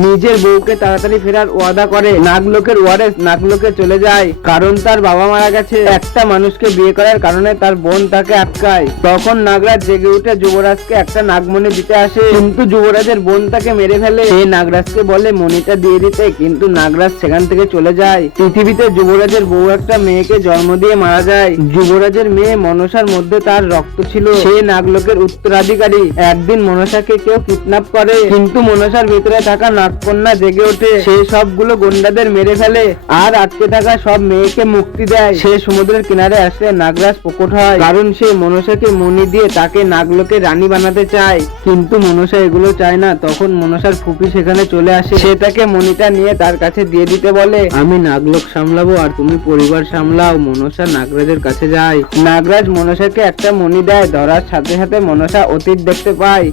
নিজের বউকে তাড়াতাড়ি ফেরার ওয়াদা করে। নাগলোকের ওয়ারেস নাগলোকে চলে যায়, কারণ তার বাবা মারা গেছে। একটা মানুষকে বিয়ে করার কারণে তার বোন তাকে আটকায়। তখন নাগরাজ জেগে উঠে যুবরাজকে একটা নাগমণি দিতে আসে, কিন্তু যুবরাজের বোন তাকে মেরে ফেলে। সে নাগরাজকে বলে মণিটা দিয়ে দিতে, কিন্তু নাগরাজ সেখান থেকে চলে যায়। পৃথিবীতে যুবরাজের বউ একটা মেয়েকে জন্ম দিয়ে মারা যায়। যুবরাজের মেয়ে মনসার মধ্যে তার রক্ত ছিল, সে নাগলোকের উত্তরাধিকারী। একদিন মনসাকে কেউ কিডন্যাপ করে, কিন্তু মনসার ভিতরে থাকা নাগকন্যা জেগে ওঠে। সে সবগুলো গুন্ডাদের মেরে ফেলে আর আটকে থাকা সব মেয়েকে মুক্তি দেয়। সে সমুদ্রের কিনারে আসলে নাগরাজ প্রকট হয়, কারণ সে মনসাকে মণি দিয়ে তাকে নাগলোকে রানী বানাতে চায়। কিন্তু মনসা এগুলো চায় না। তখন মনসার ফুপি সেখানে চলে আসে, সে তাকে মণিটা নিয়ে তার কাছে দিয়ে দিতে বলে, আমি নাগলোক সামলাবো আর তুমি পরিবার সামলাও। মনসা নাগরাজের কাছে যায়। নাগরাজ মনসাকে একটা মণি দেয়, ধরার সাথে সাথে মনসা অতীত দেখতে পায়।